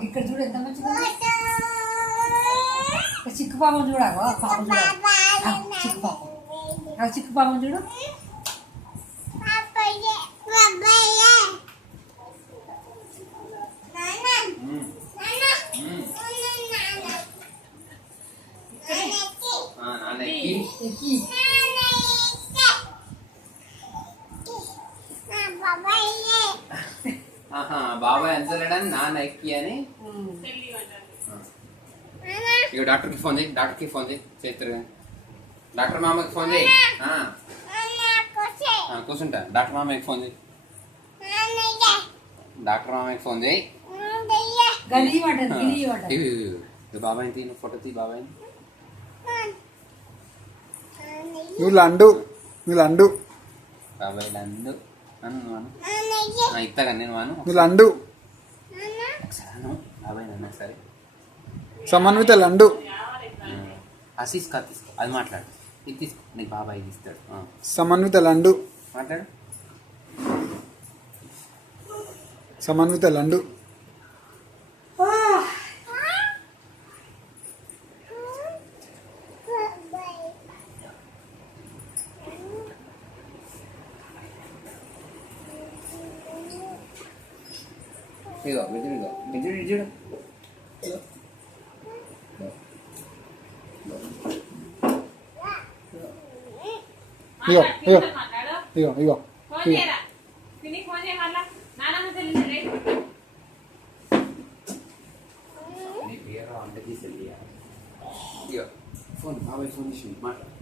ఇక్కడ చూడు ఎంత మంచిగా చిక్కు పాపం చూడాగో పాపం చూడాలి చిక్కు పాపం చిక్కు పాపం చూడు బాబాయ్ అంతలేడని నాన్న ఎక్కి అని ఇక డాక్టర్కి ఫోన్ చేయి చేస్తారు కానీ డాక్టర్ మామకి ఫోన్ చేయి కూర్చుంటా డాక్టర్ మామయ్యకి ఫోన్ చేయి బాబాయ్ తీ ఫోటో తీ బాబాయ్ నువ్వు లండు బాబాయ్ లండు ఇస్తాగా నేను వాను నువ్వు లండు బాబాయ్ నన్ను సరే సమన్విత లండు తీసుకో అది మాట్లాడు ఇది తీసుకో నీకు బాబాయ్ ఇస్తాడు సమన్విత లండు మాట్లాడు సమన్విత లండు ఇగో బిజుడు చూడు ఇగో ఫోన్ బాబాయ్ ఫోన్ చేసి మాట్లాడు